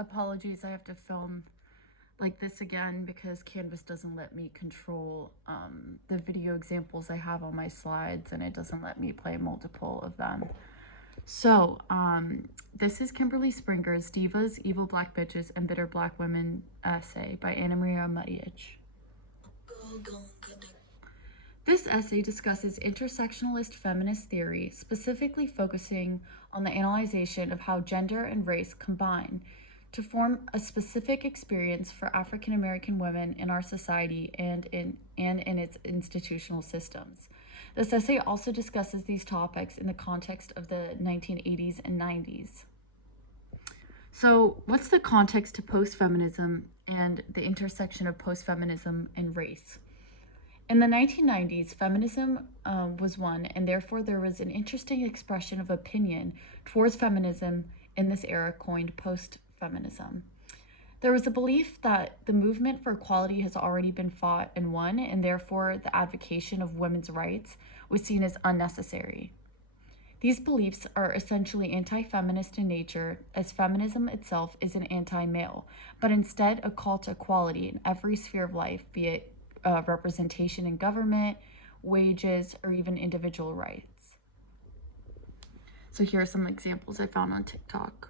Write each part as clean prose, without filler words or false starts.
Apologies, I have to film like this again because Canvas doesn't let me control the video examples I have on my slides, and it doesn't let me play multiple of them. So, this is Kimberly Springer's Divas, Evil Black Bitches, and Bitter Black Women essay by Anna Maria Mudich. This essay discusses intersectionalist feminist theory, specifically focusing on the analyzation of how gender and race combine to form a specific experience for African American women in our society and in its institutional systems. This essay also discusses these topics in the context of the 1980s and 90s. So, what's the context to post-feminism and the intersection of post-feminism and race? In the 1990s, feminism was one, and therefore there was an interesting expression of opinion towards feminism in this era coined post-feminism. There was a belief that the movement for equality has already been fought and won, and therefore the advocacy of women's rights was seen as unnecessary. These beliefs are essentially anti-feminist in nature, as feminism itself is an anti-male, but instead a call to equality in every sphere of life, be it representation in government, wages, or even individual rights. So here are some examples I found on TikTok.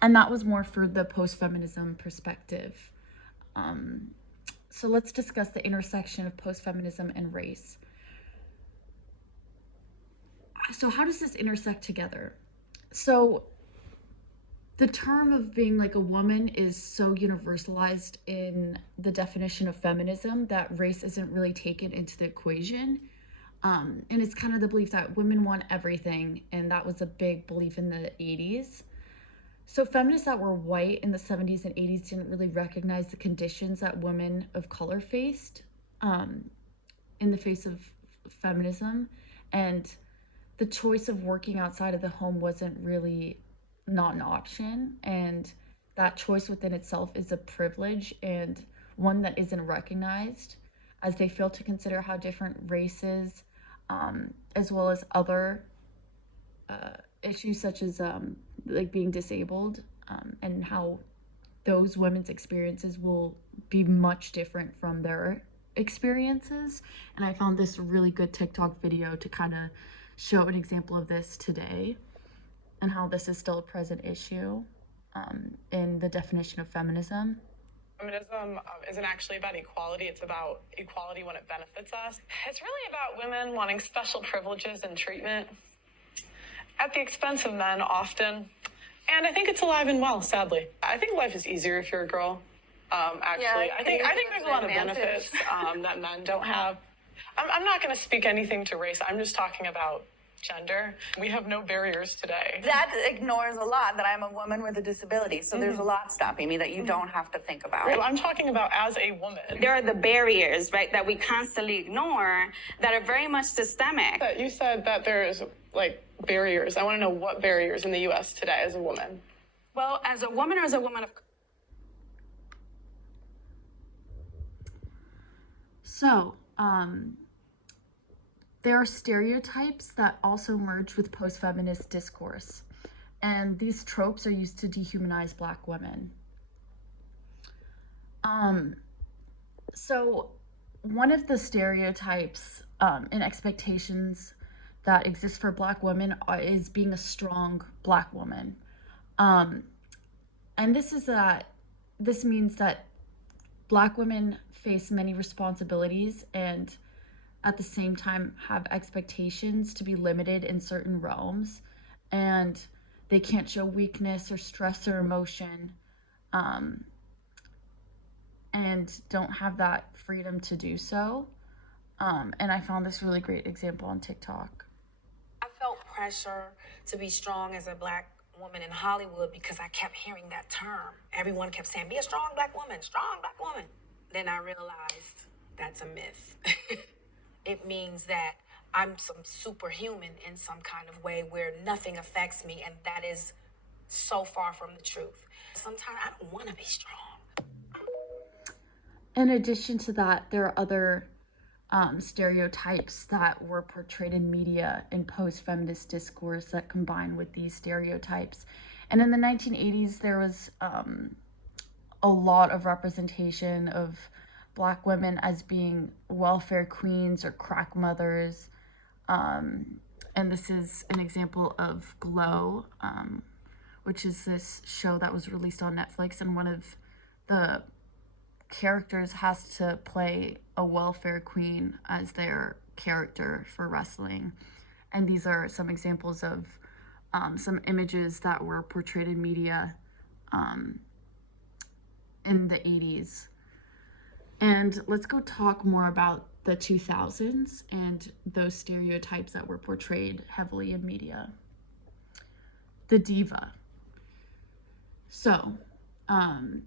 And that was more for the post-feminism perspective. So let's discuss the intersection of post-feminism and race. So how does this intersect together? So the term of being like a woman is so universalized in the definition of feminism that race isn't really taken into the equation. And it's kind of the belief that women want everything, and that was a big belief in the 80s. So feminists that were white in the 70s and 80s didn't really recognize the conditions that women of color faced in the face of feminism, and the choice of working outside of the home wasn't really not an option, and that choice within itself is a privilege and one that isn't recognized, as they fail to consider how different races, as well as other issues such as like being disabled, and how those women's experiences will be much different from their experiences. And I found this really good TikTok video to kind of show an example of this today and how this is still a present issue in the definition of feminism. Feminism isn't actually about equality. It's about equality when it benefits us. It's really about women wanting special privileges and treatment at the expense of men often. And I think it's alive and well, sadly. I think life is easier if you're a girl. Actually, yeah, I think there's a lot of benefits that men don't have. I'm not going to speak anything to race. I'm just talking about gender. We have no barriers today. That ignores a lot that I'm a woman with a disability. So there's a lot stopping me that you don't have to think about. Right. I'm talking about as a woman. There are the barriers, right, that we constantly ignore that are very much systemic. You said that there's like barriers. I want to know what barriers in the U.S. today as a woman. Well, as a woman or as a woman of... So, there are stereotypes that also merge with post-feminist discourse, and these tropes are used to dehumanize Black women. So one of the stereotypes and expectations that exist for Black women is being a strong Black woman. And this means that Black women face many responsibilities and at the same time have expectations to be limited in certain realms, and they can't show weakness or stress or emotion, and don't have that freedom to do so. And I found this really great example on TikTok. I felt pressure to be strong as a Black woman in Hollywood because I kept hearing that term. Everyone kept saying, be a strong Black woman, strong Black woman. Then I realized that's a myth. It means that I'm some superhuman in some kind of way where nothing affects me, and that is so far from the truth. Sometimes I don't want to be strong. In addition to that, there are other stereotypes that were portrayed in media and post-feminist discourse that combine with these stereotypes. And in the 1980s, there was a lot of representation of Black women as being welfare queens or crack mothers. And this is an example of Glow, which is this show that was released on Netflix, and one of the characters has to play a welfare queen as their character for wrestling. And these are some examples of some images that were portrayed in media in the 80s. And let's go talk more about the 2000s and those stereotypes that were portrayed heavily in media. The diva. So,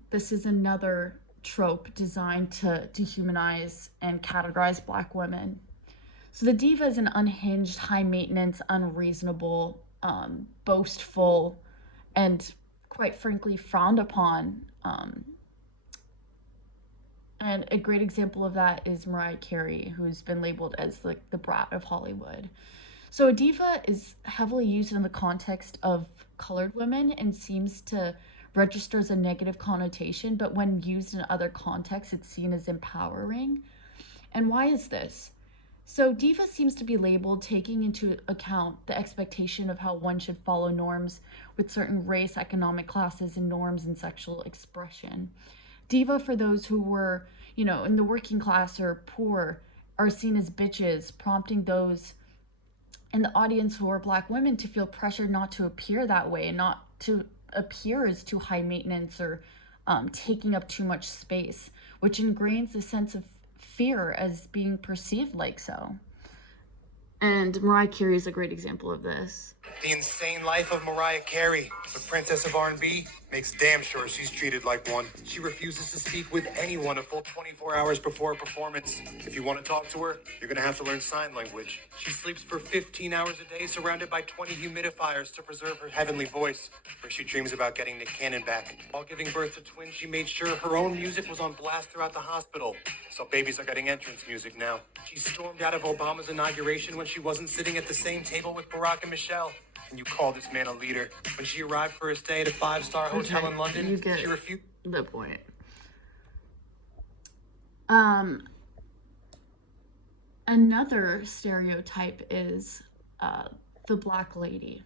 this is another trope designed to dehumanize and categorize Black women. So the diva is an unhinged, high-maintenance, unreasonable, boastful, and quite frankly frowned upon. And a great example of that is Mariah Carey, who's been labeled as like the brat of Hollywood. So a diva is heavily used in the context of colored women and seems to register as a negative connotation, but when used in other contexts, it's seen as empowering. And why is this? So diva seems to be labeled taking into account the expectation of how one should follow norms with certain race, economic classes, and norms in sexual expression. Diva, for those who were, in the working class or poor, are seen as bitches, prompting those in the audience who are Black women to feel pressured not to appear that way and not to appear as too high maintenance or taking up too much space, which ingrains a sense of fear as being perceived like so. And Mariah Carey is a great example of this. The insane life of Mariah Carey, the princess of R&B, makes damn sure she's treated like one. She refuses to speak with anyone a full 24 hours before a performance. If you want to talk to her, you're going to have to learn sign language. She sleeps for 15 hours a day surrounded by 20 humidifiers to preserve her heavenly voice, where she dreams about getting Nick Cannon back. While giving birth to twins, she made sure her own music was on blast throughout the hospital. So babies are getting entrance music now. She stormed out of Obama's inauguration when she wasn't sitting at the same table with Barack and Michelle. And you call this man a leader. When she arrived for a stay at a 5-star hotel in London, she refused the point. Another stereotype is the Black lady,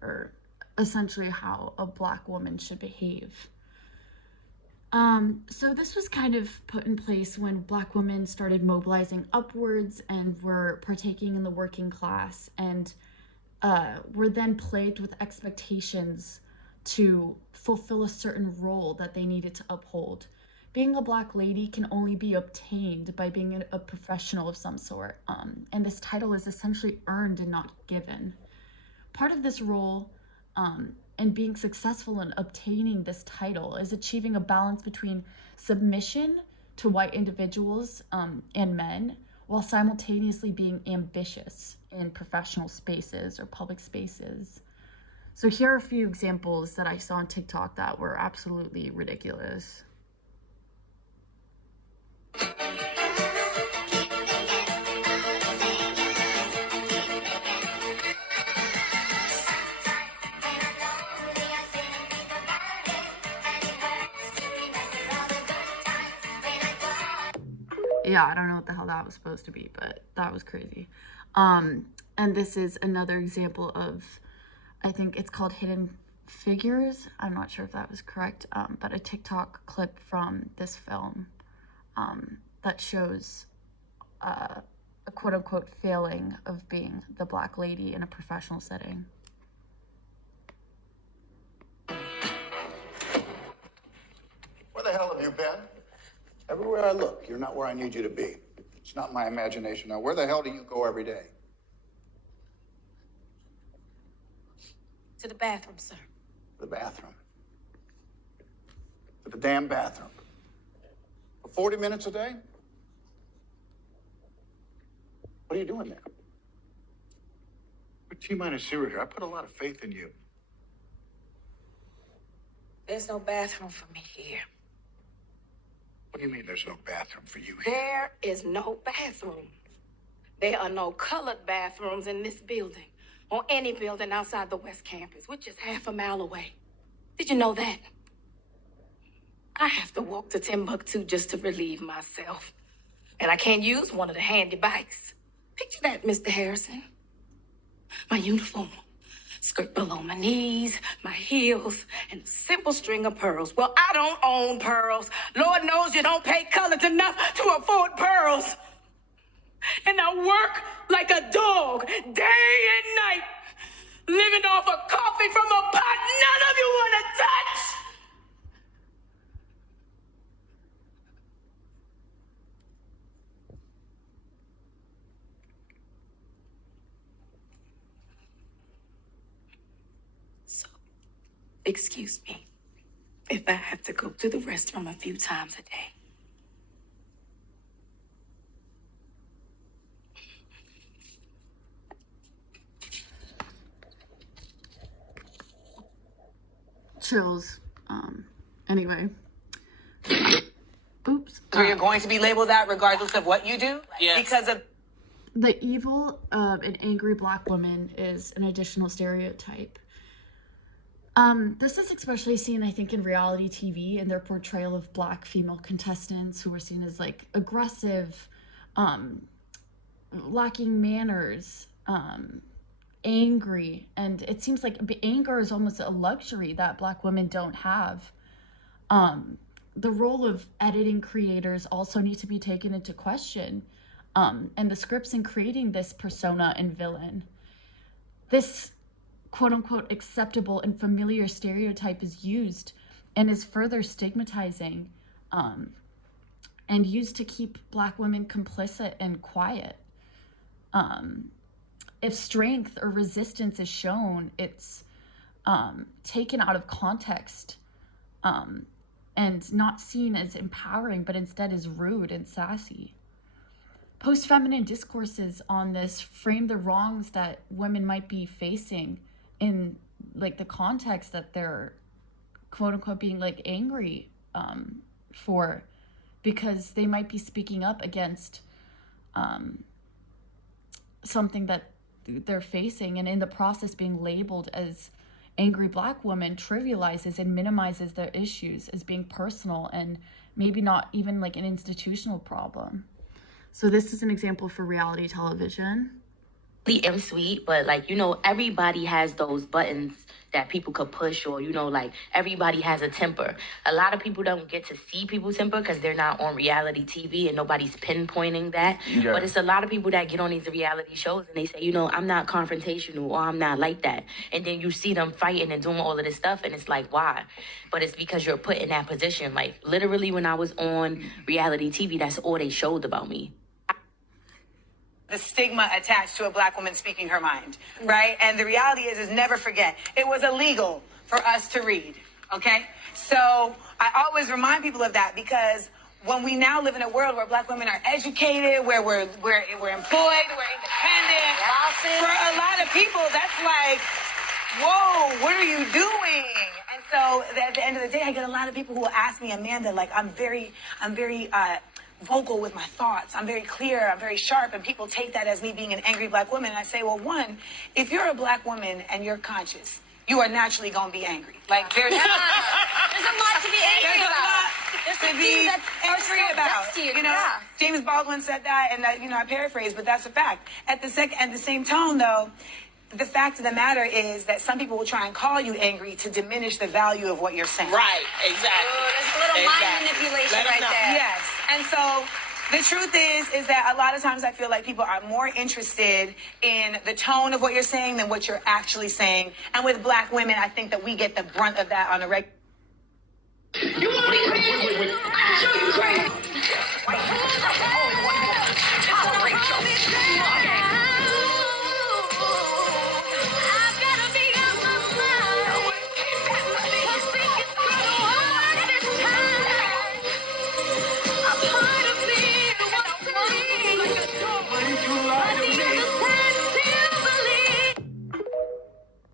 or essentially how a Black woman should behave. So this was kind of put in place when Black women started mobilizing upwards and were partaking in the working class, and were then plagued with expectations to fulfill a certain role that they needed to uphold. Being a Black lady can only be obtained by being a professional of some sort, and this title is essentially earned and not given. Part of this role and being successful in obtaining this title is achieving a balance between submission to white individuals and men, while simultaneously being ambitious in professional spaces or public spaces. So here are a few examples that I saw on TikTok that were absolutely ridiculous. Yeah, I don't know what the hell that was supposed to be, but that was crazy. And this is another example of, I think it's called Hidden Figures. I'm not sure if that was correct, but a TikTok clip from this film that shows a quote-unquote failing of being the Black lady in a professional setting. Where the hell have you been? Everywhere I look, you're not where I need you to be. It's not my imagination. Now, where the hell do you go every day? To the bathroom, sir. The bathroom. To the damn bathroom. For 40 minutes a day? What are you doing there? We're T-minus zero here. I put a lot of faith in you. There's no bathroom for me here. What do you mean there's no bathroom for you here? There is no bathroom. There are no colored bathrooms in this building or any building outside the West Campus, which is half a mile away. Did you know that? I have to walk to Timbuktu just to relieve myself. And I can't use one of the handy bikes. Picture that, Mr. Harrison. My uniform, skirt below my knees, my heels, and a simple string of pearls. Well, I don't own pearls. Lord knows you don't pay colored enough to afford pearls. And I work like a dog day and night, living off of coffee from a pot none of you want to touch. So, excuse me if I have to go to the restroom a few times a day. Chills. Anyway. Oops. So you're going to be labeled that regardless of what you do? Yes. Because of The evil of an angry black woman is an additional stereotype. This is especially seen, I think, in reality TV and their portrayal of black female contestants who were seen as like aggressive, lacking manners, angry. And it seems like anger is almost a luxury that black women don't have. The role of editing creators also need to be taken into question. And the scripts in creating this persona and villain. This quote-unquote acceptable and familiar stereotype is used and is further stigmatizing and used to keep black women complicit and quiet. If strength or resistance is shown, it's taken out of context and not seen as empowering, but instead as rude and sassy. Post-feminine discourses on this frame the wrongs that women might be facing in like the context that they're quote unquote being like angry for, because they might be speaking up against something that they're facing, and in the process being labeled as angry black woman trivializes and minimizes their issues as being personal and maybe not even like an institutional problem. So this is an example for reality television. And sweet, but like, you know, everybody has those buttons that people could push, or, you know, like everybody has a temper. A lot of people don't get to see people's temper because they're not on reality TV and nobody's pinpointing that. Yeah. But it's a lot of people that get on these reality shows and they say, you know, I'm not confrontational or I'm not like that. And then you see them fighting and doing all of this stuff and it's like, why? But it's because you're put in that position. Like literally when I was on reality TV, that's all they showed about me. the stigma attached to a black woman speaking her mind, right? And the reality is never forget, it was illegal for us to read, okay? So I always remind people of that, because when we now live in a world where black women are educated, where we're employed, we're independent, for a lot of people, that's like, whoa, what are you doing? And so at the end of the day, I get a lot of people who will ask me, Amanda, like, I'm very vocal with my thoughts. I'm very clear, I'm very sharp, and people take that as me being an angry black woman. And I say, well, one, if you're a black woman and you're conscious, you are naturally going to be angry. Like, there's a lot to be angry about. There's to be angry about. You know, James Baldwin said that, and that, you know, I paraphrase, but that's a fact. At the same tone, though, the fact of the matter is that some people will try and call you angry to diminish the value of what you're saying. Right, exactly. There's a little mind manipulation right there. Yes, and so the truth is that a lot of times I feel like people are more interested in the tone of what you're saying than what you're actually saying. And with black women, I think that we get the brunt of that on a regular. You want me crazy? I'll show you crazy.